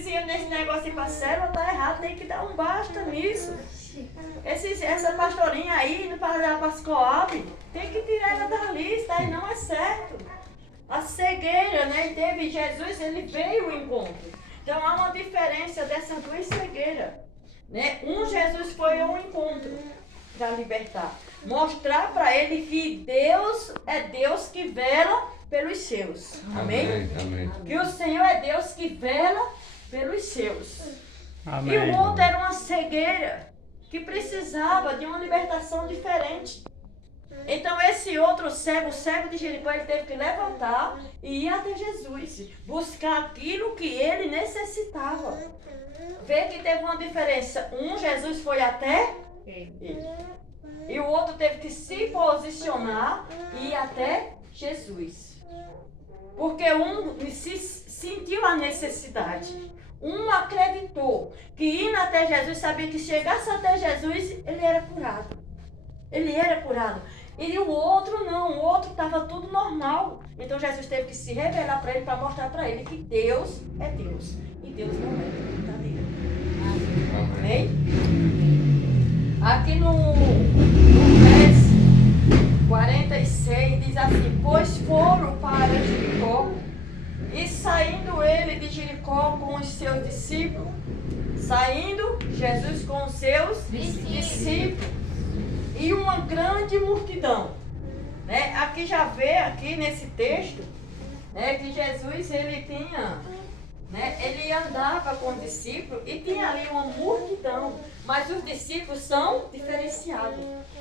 Se nesse negócio de parcela tá errado, tem que dar um basta nisso. Essa pastorinha aí, indo para lá para as Coab, tem que tirar ela da lista, aí não é certo. A cegueira, né? E teve Jesus, ele veio ao encontro. Então há uma diferença dessas duas cegueiras. Né? Jesus foi ao encontro para libertar. Mostrar para ele que Deus é Deus que vela pelos seus. Amém? Amém. Que o Senhor é Deus que vela pelos seus. Amém. E o outro era uma cegueira que precisava de uma libertação diferente. Então esse outro cego, o cego de Jericó, ele teve que levantar e ir até Jesus, buscar aquilo que ele necessitava. Vê que teve uma diferença. Jesus foi até ele. E o outro teve que se posicionar e ir até Jesus. Porque um se sentiu a necessidade. Um acreditou que indo até Jesus, sabia que chegasse até Jesus, ele era curado. Ele era curado. E o outro não, o outro estava tudo normal. Então Jesus teve que se revelar para ele, para mostrar para ele que Deus é Deus. E Deus não é brincadeira. Amém? Aqui no verso 46 diz assim: pois foram para Jericó, e saindo ele de Jericó com os seus discípulos, saindo Jesus com os seus discípulos, e uma grande multidão. Né? Aqui já vê, aqui nesse texto, né, que Jesus ele tinha, né, ele andava com os discípulos e tinha ali uma multidão. Mas os discípulos são diferenciados.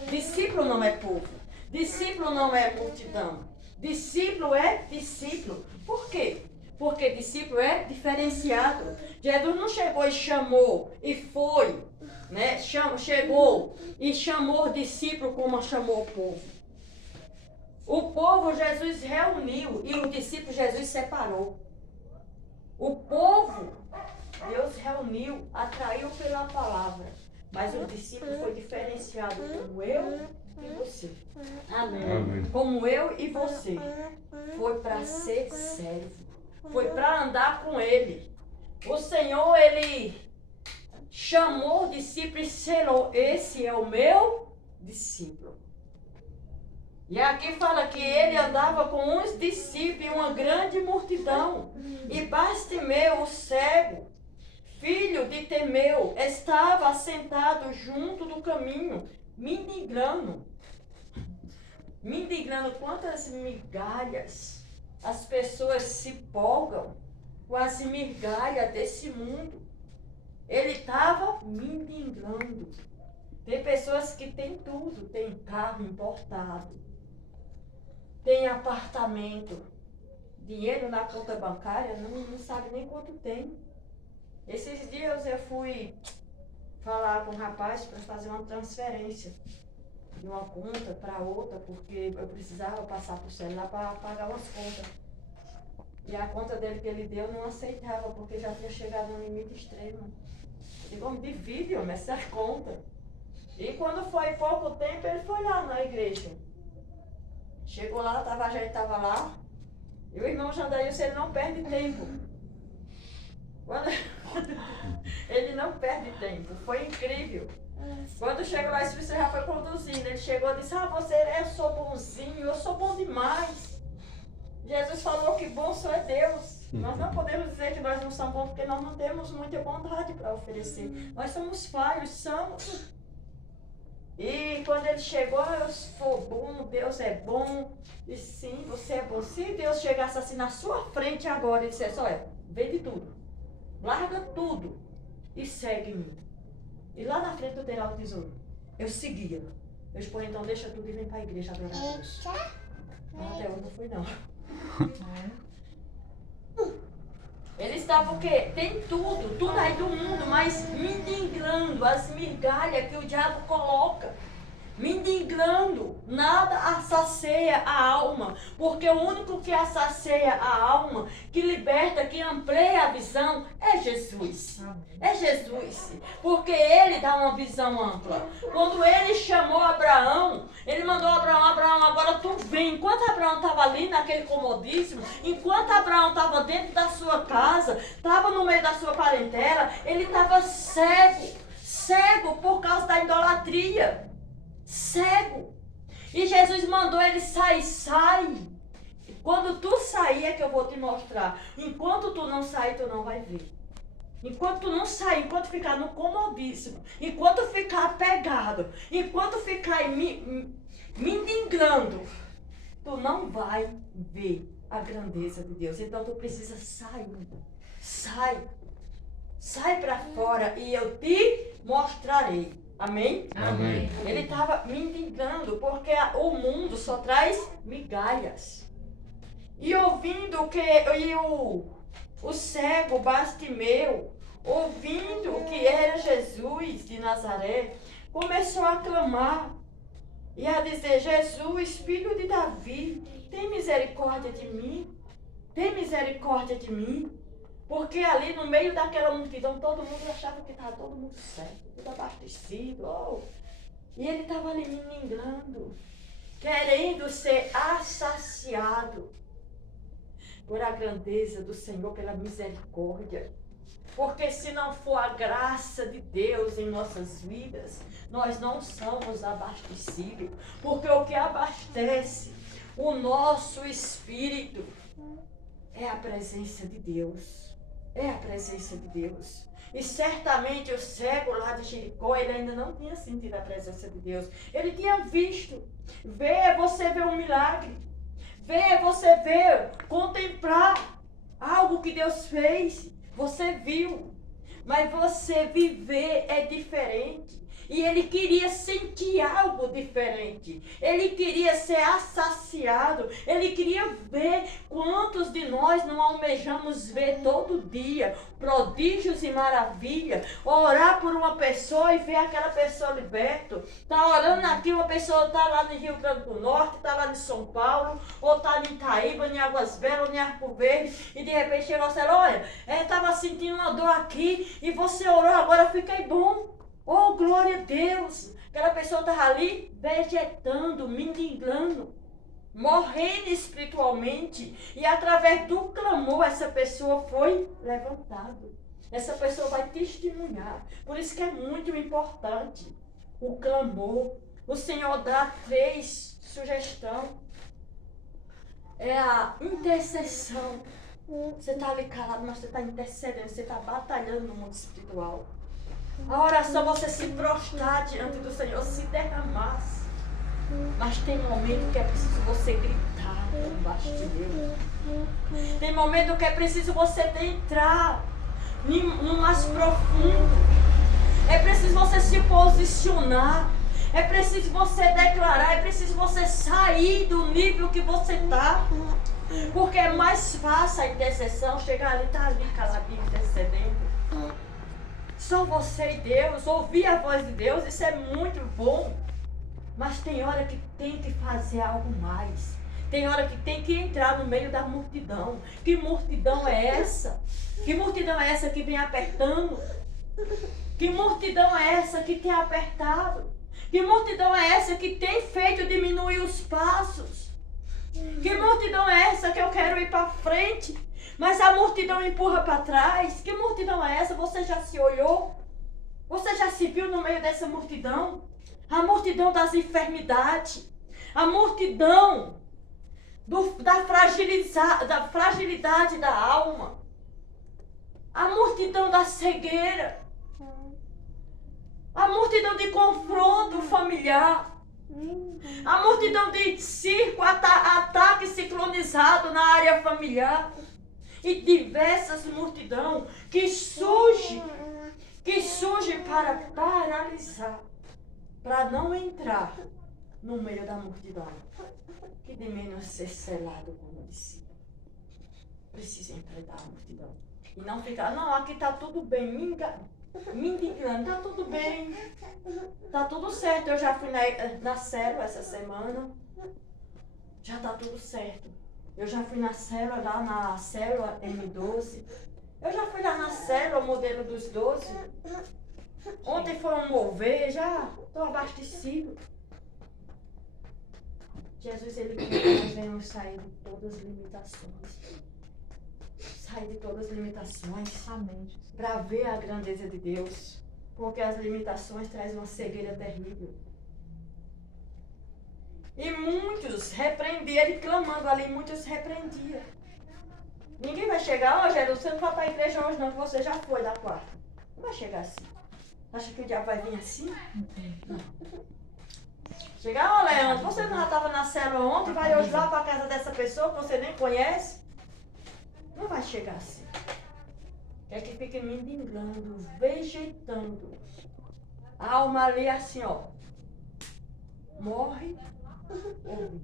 Discípulo não é povo. Discípulo não é multidão. Discípulo é discípulo. Por quê? Porque discípulo é diferenciado. Jesus não chegou e chamou e foi, né? Chegou e chamou o discípulo como chamou o povo. O povo Jesus reuniu e o discípulo Jesus separou. O povo Deus reuniu, atraiu pela palavra. Mas o discípulo foi diferenciado como eu e você. Amém. Como eu e você. Foi para ser servo. Foi para andar com ele. O Senhor, ele chamou o discípulo e selou: esse é o meu discípulo. E aqui fala que ele andava com uns discípulos e uma grande multidão. E Bartimeu, o cego, filho de Temeu, estava sentado junto do caminho, mendigando. Mendigando, quantas migalhas as pessoas se empolgam com as migalhas desse mundo. Ele estava mendigando. Tem pessoas que têm tudo, tem carro importado, tem apartamento, dinheiro na conta bancária, não sabe nem quanto tem. Esses dias eu fui falar com um rapaz para fazer uma transferência de uma conta para outra, porque eu precisava passar por celular para pagar umas contas. E a conta dele que ele deu não aceitava, porque já tinha chegado no limite extremo. Eu digo, vamos divide, homem, essa conta. E quando foi pouco tempo, ele foi lá na igreja. Chegou lá, a gente estava lá. E o irmão Jandaílson, ele não perde tempo. Ele não perde tempo. Foi incrível. Quando chegou lá, esse já foi conduzindo. Ele chegou e disse: eu sou bonzinho, eu sou bom demais. Jesus falou que bom só é Deus. Nós não podemos dizer que nós não somos bons, porque nós não temos muita bondade para oferecer. Nós somos falhos, somos. E quando ele chegou, eu sou bom, Deus é bom. E sim, você é bom. Se Deus chegasse assim na sua frente agora e dissesse: olha, vende tudo, larga tudo e segue-me. E lá na frente eu terá o tesouro. Eu seguia. Eu disse: então deixa tudo e vem para a igreja adorar a Deus. Mas até hoje não fui não. Ele estava o quê? Tem tudo aí do mundo, mas mendigando as migalhas que o diabo coloca. mendigando. Nada sacia a alma, porque o único que sacia a alma, que liberta, que amplía a visão, é Jesus. É Jesus, porque ele dá uma visão ampla. Quando ele chamou Abraão, ele mandou Abraão, agora tu vem. Enquanto Abraão estava ali naquele comodismo, enquanto Abraão estava dentro da sua casa, estava no meio da sua parentela, ele estava cego por causa da idolatria. Cego. E Jesus mandou ele sair, sai. Quando tu sair é que eu vou te mostrar. Enquanto tu não sair, tu não vai ver. Enquanto tu não sair, enquanto ficar no comodismo, enquanto ficar apegado, enquanto ficar mendigando, tu não vai ver a grandeza de Deus. Então tu precisa sair. Sai para fora e eu te mostrarei. Amém? Amém. Ele estava mendigando porque o mundo só traz migalhas. E ouvindo o cego Bartimeu, ouvindo que era Jesus de Nazaré, começou a clamar e a dizer: Jesus, filho de Davi, tem misericórdia de mim? Tem misericórdia de mim? Porque ali no meio daquela multidão, todo mundo achava que estava todo mundo certo, tudo abastecido. E ele estava ali mendigando, querendo ser assaciado por a grandeza do Senhor, pela misericórdia. Porque se não for a graça de Deus em nossas vidas, nós não somos abastecidos. Porque o que abastece o nosso espírito é a presença de Deus. É a presença de Deus. E certamente o cego lá de Jericó, ele ainda não tinha sentido a presença de Deus. Ele tinha visto. Você vê um milagre. Você vê, contemplar algo que Deus fez. Você viu. Mas você viver é diferente. E ele queria sentir algo diferente. Ele queria ser assaciado. Ele queria ver. Quantos de nós não almejamos ver todo dia prodígios e maravilhas? Orar por uma pessoa e ver aquela pessoa liberta. Está orando aqui, uma pessoa está lá no Rio Grande do Norte, está lá em São Paulo, ou está em Itaíba, em Águas Belas, ou em Arco Verde, e de repente chegou você, olha, estava sentindo uma dor aqui, e você orou, agora fiquei bom. Oh, glória a Deus! Aquela pessoa estava ali vegetando, mendigando, morrendo espiritualmente. E através do clamor, essa pessoa foi levantada. Essa pessoa vai testemunhar. Por isso que é muito importante o clamor. O Senhor dá 3 sugestões. É a intercessão. Você está ali calado, mas você está intercedendo, você está batalhando no mundo espiritual. A oração, você se prostrar diante do Senhor, se derramar. Mas tem momento que é preciso você gritar embaixo de Deus. Tem momento que é preciso você entrar no mais profundo. É preciso você se posicionar. É preciso você declarar. É preciso você sair do nível que você está. Porque é mais fácil a intercessão chegar ali, tá ali caladinho, intercedendo. Só você e Deus, ouvir a voz de Deus, isso é muito bom. Mas tem hora que tem que fazer algo mais. Tem hora que tem que entrar no meio da multidão. Que multidão é essa? Que multidão é essa que vem apertando? Que multidão é essa que tem apertado? Que multidão é essa que tem feito diminuir os passos? Que multidão é essa que eu quero ir para frente, mas a multidão empurra para trás? Que multidão é essa? Você já se olhou? Você já se viu no meio dessa multidão? A multidão das enfermidades, a multidão da fragilidade da alma, a multidão da cegueira, a multidão de confronto familiar, a multidão de circo, ataque sincronizado na área familiar e diversas multidão que surge para paralisar, para não entrar no meio da multidão, que de menos ser selado como discípulo. Precisa enfrentar a multidão e não ficar, não, aqui está tudo bem, me indicando, tá tudo bem, tá tudo certo. Eu já fui na célula essa semana, já tá tudo certo. Eu já fui na célula, lá na célula M12. Eu já fui lá na célula, modelo dos 12. Ontem foi um mover, já estou abastecido. Jesus, ele quer que nós venhamos sair de todas as limitações. Sair de todas as limitações. Amém. Para ver a grandeza de Deus. Porque as limitações trazem uma cegueira terrível. E muitos repreendiam, ele clamando ali, muitos repreendiam. Ninguém vai chegar, Jesus, você não vai para a igreja hoje não, que você já foi da quarta. Não vai chegar assim. Acha que o diabo vai vir assim? Não. Chegar, Leandro, você não já estava na célula ontem, vai hoje lá para a casa dessa pessoa que você nem conhece? Não vai chegar assim. Quer que fique me enganando, vegetando. A alma ali assim, ó. Morre ou vive.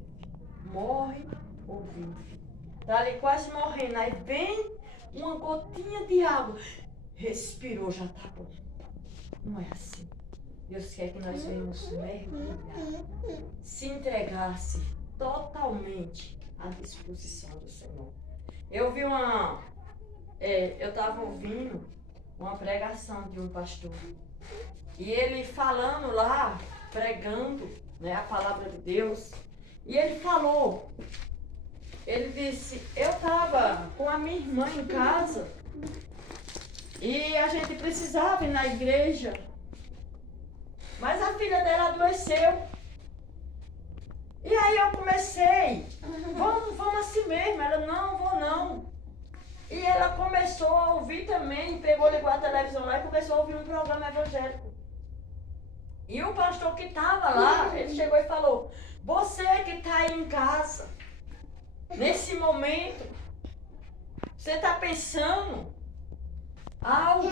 Morre ou vive. Tá ali quase morrendo. Aí vem uma gotinha de água. Respirou, já tá bom. Não é assim. Deus quer que nós venhamos mergulhar. Se entregasse totalmente à disposição do Senhor. Eu vi eu estava ouvindo uma pregação de um pastor. E ele falando lá, pregando, né, a palavra de Deus. E ele falou, ele disse, eu estava com a minha irmã em casa e a gente precisava ir na igreja, mas a filha dela adoeceu. E aí eu comecei, vamos assim mesmo. Ela, não, vou não. E ela começou a ouvir também, ligou a televisão lá e começou a ouvir um programa evangélico. E o pastor que estava lá, ele chegou e falou, você que está aí em casa, nesse momento, você está pensando algo,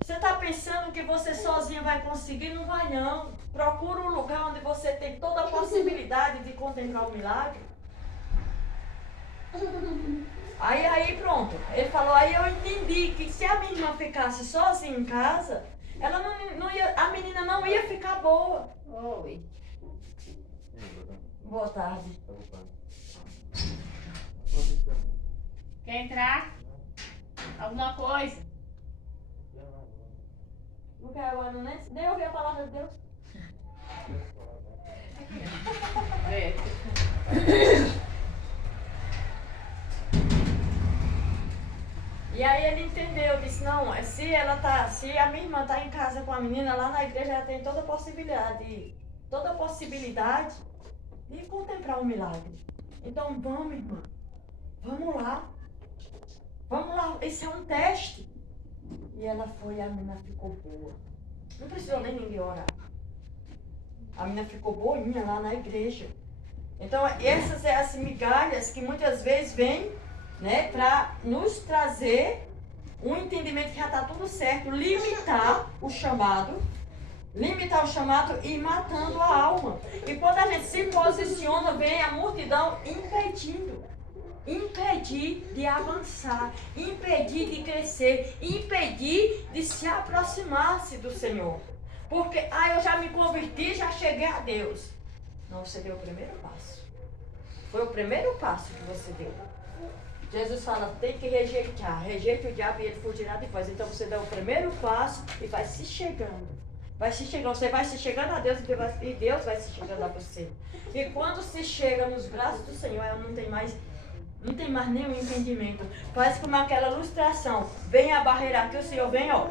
você está pensando que você sozinha vai conseguir? Não vai não. Procura um lugar onde você tem toda a possibilidade de contemplar o milagre. Aí pronto, ele falou, aí eu entendi que se a minha irmã ficasse sozinha em casa, ela não ia, a menina não ia ficar boa. Oi. Boa tarde. Quer entrar? Alguma coisa? Não quero agora, nem ouvir a palavra de Deus. E aí ele entendeu, disse, não, se a minha irmã está em casa com a menina, lá na igreja ela tem toda a possibilidade de contemplar um milagre. Então vamos, irmã, vamos lá, esse é um teste. E ela foi e a menina ficou boa. Não precisou nem ninguém orar. A menina ficou boinha lá na igreja. Então essas são as migalhas que muitas vezes vêm, né, para nos trazer um entendimento que já está tudo certo, limitar o chamado e ir matando a alma. E quando a gente se posiciona, vem a multidão impedir de avançar, impedir de crescer, impedir de se aproximar-se do Senhor. Porque, eu já me converti, já cheguei a Deus. Não, você deu o primeiro passo. Foi o primeiro passo que você deu. Jesus fala, tem que rejeitar. Rejeite o diabo e ele fugirá de vós. Então você dá o primeiro passo e vai se chegando. Você vai se chegando a Deus e Deus vai se chegando a você. E quando se chega nos braços do Senhor, não tem mais nenhum entendimento. Faz como aquela ilustração. Vem a barreira aqui, o Senhor vem, ó.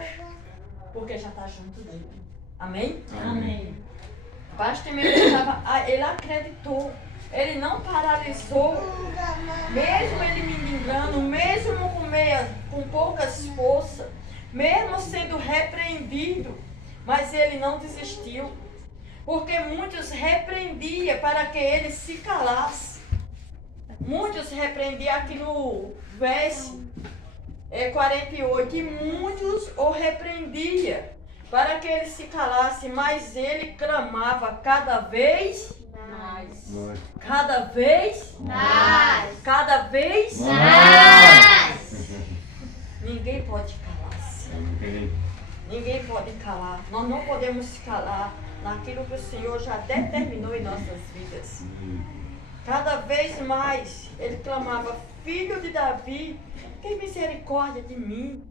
Porque já está junto dele. Amém? Amém. Bastimeu, ele acreditou. Ele não paralisou, mesmo ele mendigando, mesmo com poucas forças, mesmo sendo repreendido, mas ele não desistiu, porque muitos repreendiam para que ele se calasse. Muitos repreendiam aqui no verso 48, e muitos o repreendiam para que ele se calasse, mas ele clamava cada vez mais. Cada vez mais. Cada vez mais. Ninguém pode calar-se. obediência. Ninguém pode calar. Nós não podemos calar naquilo que o Senhor já determinou em nossas vidas. Cada vez mais ele clamava: Filho de Davi, tem misericórdia de mim.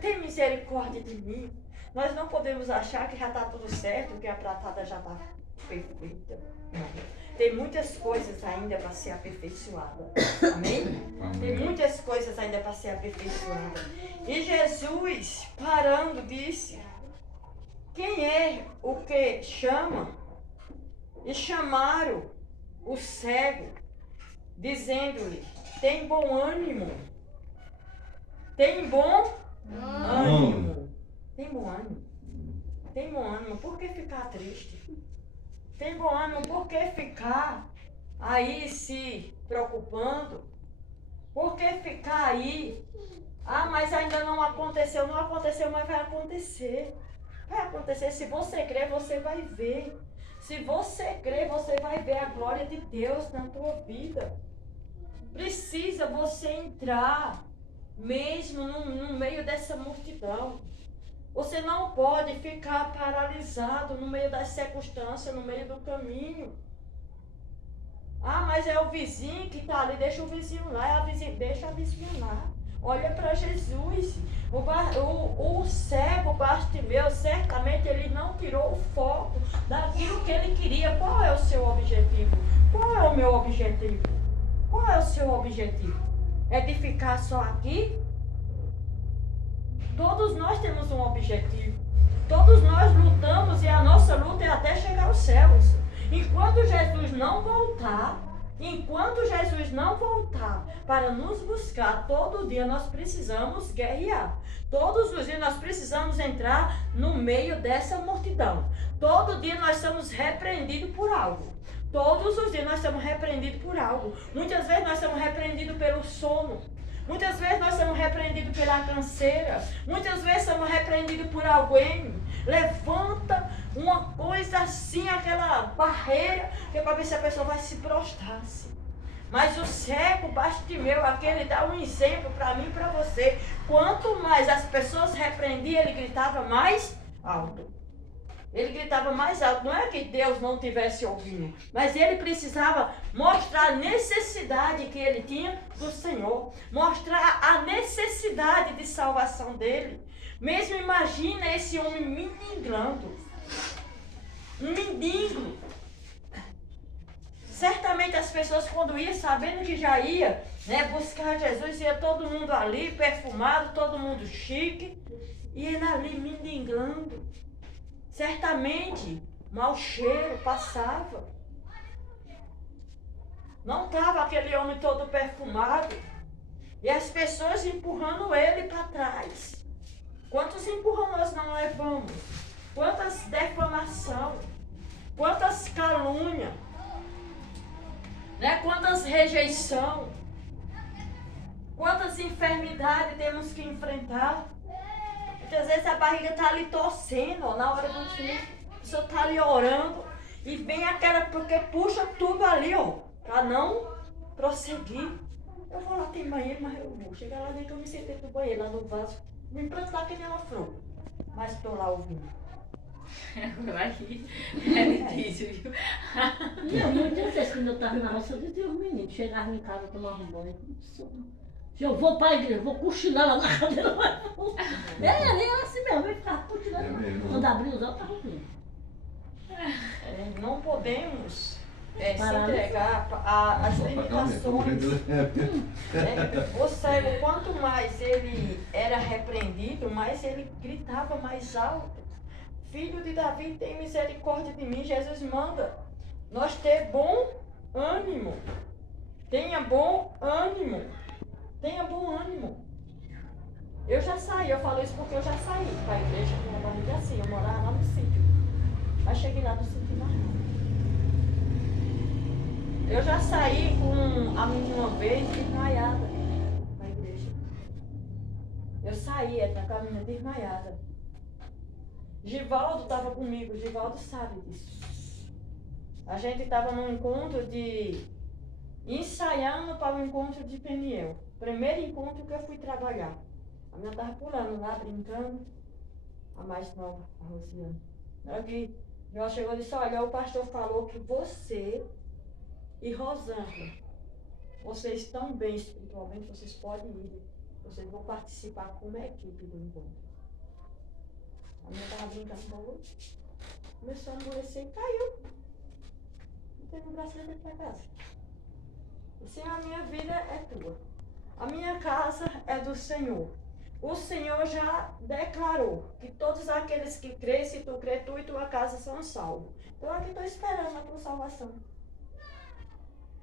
Tem misericórdia de mim. Nós não podemos achar que já está tudo certo, que a pratada já está perfeita. Não. Tem muitas coisas ainda para ser aperfeiçoada. Amém? Tem muitas coisas ainda para ser aperfeiçoada. E Jesus, parando, disse: quem é o que chama? E chamaram o cego, dizendo-lhe: tem bom ânimo. Tem bom ânimo. Tem bom ânimo. Tem bom ânimo. Por que ficar triste? Tem bom ânimo. Por que ficar aí se preocupando? Por que ficar aí? Ah, mas ainda não aconteceu. Não aconteceu, mas vai acontecer. Vai acontecer. Se você crer, você vai ver. Se você crer, você vai ver a glória de Deus na tua vida. Precisa você entrar mesmo no meio dessa multidão. Você não pode ficar paralisado no meio das circunstâncias, no meio do caminho. Ah, mas é o vizinho que está ali, deixa o vizinho lá, deixa a vizinha lá. Olha para Jesus. O cego Bartimeu, certamente ele não tirou o foco daquilo que ele queria. Qual é o seu objetivo? Qual é o meu objetivo? Qual é o seu objetivo? É de ficar só aqui? Todos nós temos um objetivo. Todos nós lutamos e a nossa luta é até chegar aos céus. Enquanto Jesus não voltar para nos buscar, todo dia nós precisamos guerrear. Todos os dias nós precisamos entrar no meio dessa multidão. Todo dia nós somos repreendidos por algo. Todos os dias nós somos repreendidos por algo. Muitas vezes nós somos repreendidos pelo sono. Muitas vezes nós somos repreendidos pela canseira. Muitas vezes somos repreendidos por alguém. Levanta uma coisa assim, aquela barreira, que é para ver se a pessoa vai se prostrar. Mas o cego Bartimeu, aquele dá um exemplo para mim e para você. Quanto mais as pessoas repreendiam, ele gritava mais alto. Ele gritava mais alto. Não é que Deus não tivesse ouvindo, mas ele precisava mostrar a necessidade que ele tinha do Senhor. Mostrar a necessidade de salvação dele. Mesmo imagina esse homem mendigando. Um mendigo. Certamente as pessoas quando iam, sabendo que já ia, buscar Jesus, ia todo mundo ali, perfumado, todo mundo chique. E ele ali mendigando. Certamente, mau cheiro passava. Não estava aquele homem todo perfumado. E as pessoas empurrando ele para trás. Quantos empurrão nós não levamos? Quantas defamações? Quantas calúnias? Quantas rejeição? Quantas enfermidades temos que enfrentar? Muitas vezes a barriga está ali torcendo, na hora do fim, a pessoa está ali orando e vem aquela, porque puxa tudo ali, para não prosseguir. Eu vou lá, tem banheiro, mas eu vou. Chegar lá dentro, eu me sentei no banheiro, lá no vaso, me plantar que nem uma flor. Mas estou lá ouvindo. Aqui é difícil, viu? E muitas vezes quando eu estava na roça, eu dizia os meninos, chegavam em casa, tomavam banho. Eu vou para a igreja, vou cochilar lá na cadeira. É assim mesmo, vai ficar cochilando. Quando abrir os olhos, está ouvindo. Não podemos se entregar às limitações. O cego, quanto mais ele era repreendido, mais ele gritava mais alto. Filho de Davi, tem misericórdia de mim. Jesus manda nós ter bom ânimo. Tenha bom ânimo. Tenha bom ânimo. Eu já saí, eu falo isso porque eu já saí para a igreja com uma barriga assim. Eu morava lá no sítio. Mas cheguei lá no sítio mais não. Eu já saí com a menina uma vez desmaiada para a igreja. Eu saí, com a menina desmaiada. Givaldo estava comigo, Givaldo sabe disso. A gente estava num encontro ensaiando para o encontro de Peniel. Primeiro encontro que eu fui trabalhar. A menina tava pulando lá, brincando. A mais nova, a Rosiane. Na hora que ela chegou e disse, olha, o pastor falou que você e Rosângela, vocês estão bem espiritualmente, vocês podem ir. Vocês vão participar como equipe do encontro. A menina estava brincando com o outro. Começou a amolecer e caiu. Não teve um bracelete para casa. Assim, a minha vida é tua. A minha casa é do Senhor. O Senhor já declarou que todos aqueles que crêem, se tu crê, tu e tua casa são salvos. Então aqui estou esperando a tua salvação.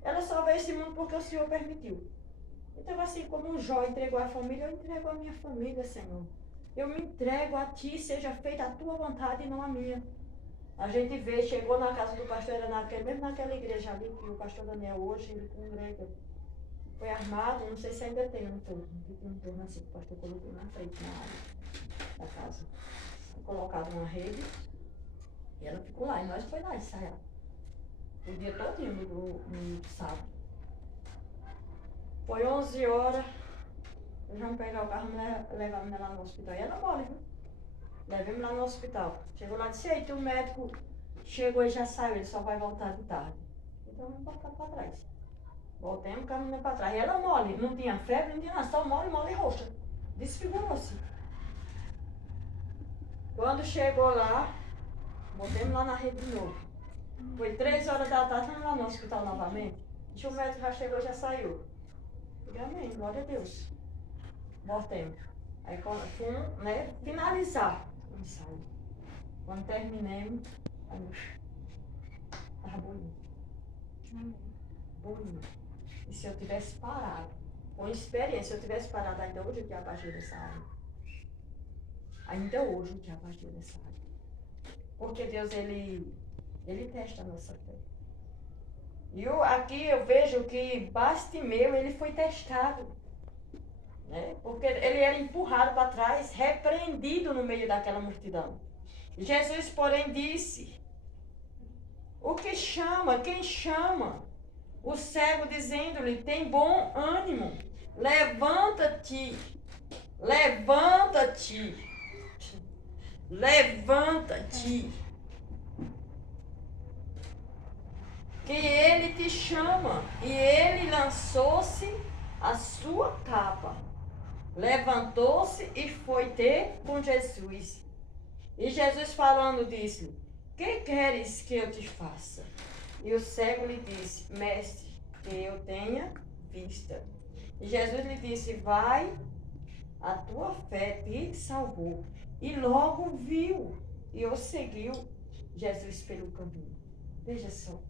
Ela só veio esse mundo porque o Senhor permitiu. Então assim como o Jó entregou a família, eu entrego a minha família, Senhor. Eu me entrego a ti, seja feita a tua vontade e não a minha. A gente vê, chegou na casa do pastor, era mesmo naquela igreja ali, que o pastor Daniel hoje, ele congrega. Foi armado, não sei se ainda tem um torno assim, que o pastor colocou na frente, na área da casa. Foi colocado uma rede, e ela ficou lá, e nós foi lá ensaiar. O dia todinho no sábado. Foi 11 horas, nós vamos pegar o carro e levar a menina lá no hospital. E ela mole, viu? Levamos lá no hospital. Chegou lá e disse, eita, o médico chegou e já saiu, ele só vai voltar de tarde. Então vamos voltar para trás. Voltemos, caminhando para trás. E ela mole, não tinha febre, não tinha nada, só mole e roxa. Desfigurou-se. Quando chegou lá, voltemos lá na rede de novo. Foi 3 horas da tarde, estamos lá no hospital novamente. E o médico já chegou, já saiu. E amém, glória a Deus. Voltemos. Aí fomos, né, finalizar o ensaio. Quando terminamos, estava bonito. Bonito. E se eu tivesse parado, com experiência, se eu tivesse parado ainda hoje, eu tinha batido nessa área. Ainda hoje eu tinha batido nessa área. Porque Deus, Ele testa a nossa fé. E aqui eu vejo que Bastimeu, ele foi testado. Né? Porque ele era empurrado para trás, repreendido no meio daquela multidão. Jesus, porém, disse, quem chama? O cego dizendo-lhe, tem bom ânimo, levanta-te, que ele te chama. E ele lançou-se a sua capa, levantou-se e foi ter com Jesus. E Jesus falando disse-lhe, que queres que eu te faça? E o cego lhe disse, mestre, que eu tenha vista. E Jesus lhe disse, vai, a tua fé te salvou. E logo viu e o seguiu Jesus pelo caminho. Veja só,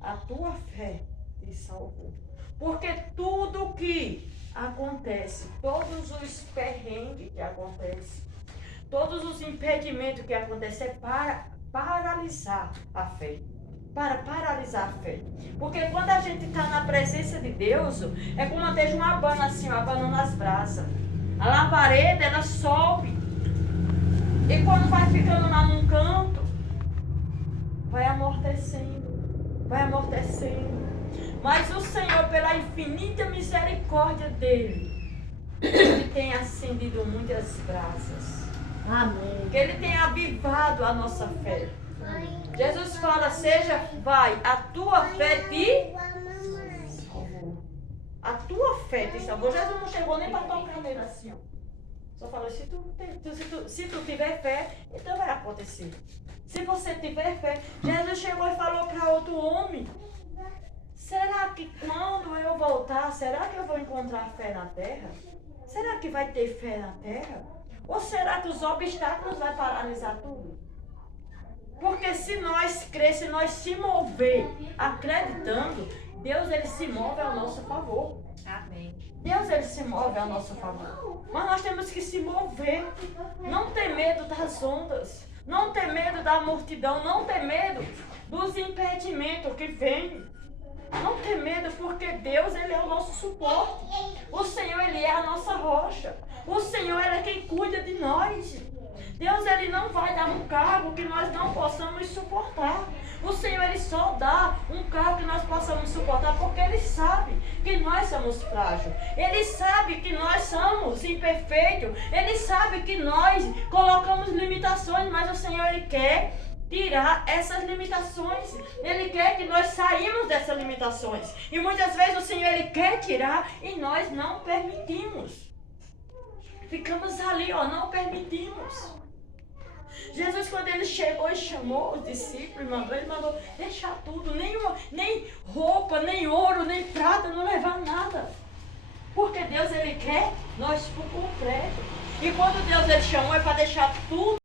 a tua fé te salvou. Porque tudo que acontece, todos os perrengues que acontecem, todos os impedimentos que acontecem é para paralisar a fé. Para paralisar a fé. Porque quando a gente está na presença de Deus, é como ter uma abana assim, uma abana nas brasas. A lavareda, ela sobe. E quando vai ficando lá num canto, vai amortecendo. Mas o Senhor, pela infinita misericórdia dele, ele tem acendido muitas brasas. Amém. Que ele tem avivado a nossa fé. Jesus fala, vai, a tua fé te salvou. A tua fé te salvou. Jesus não chegou nem para tocar nele assim, ó. Só falou, se tu tiver fé, então vai acontecer. Se você tiver fé, Jesus chegou e falou para outro homem, será que quando eu voltar, será que eu vou encontrar fé na terra? Será que vai ter fé na terra? Ou será que os obstáculos vão paralisar tudo? Porque se nós crer, se nós se mover acreditando, Deus ele se move ao nosso favor. Amém. Deus ele se move ao nosso favor. Mas nós temos que se mover. Não ter medo das ondas. Não ter medo da multidão. Não ter medo dos impedimentos que vêm. Não ter medo, porque Deus, Ele é o nosso suporte. O Senhor, Ele é a nossa rocha. O Senhor, Ele é quem cuida de nós. Deus, Ele não vai dar um cargo que nós não possamos suportar. O Senhor, Ele só dá um cargo que nós possamos suportar, porque Ele sabe que nós somos frágeis. Ele sabe que nós somos imperfeitos. Ele sabe que nós colocamos limitações, mas o Senhor, Ele quer tirar essas limitações. Ele quer que nós saímos dessas limitações. E muitas vezes o Senhor, Ele quer tirar e nós não permitimos. Ficamos ali, ó, não permitimos. Jesus, quando Ele chegou e chamou os discípulos, Ele mandou deixar tudo, nem roupa, nem ouro, nem prata, não levar nada. Porque Deus, Ele quer nós por completo. E quando Deus, Ele chamou, é para deixar tudo.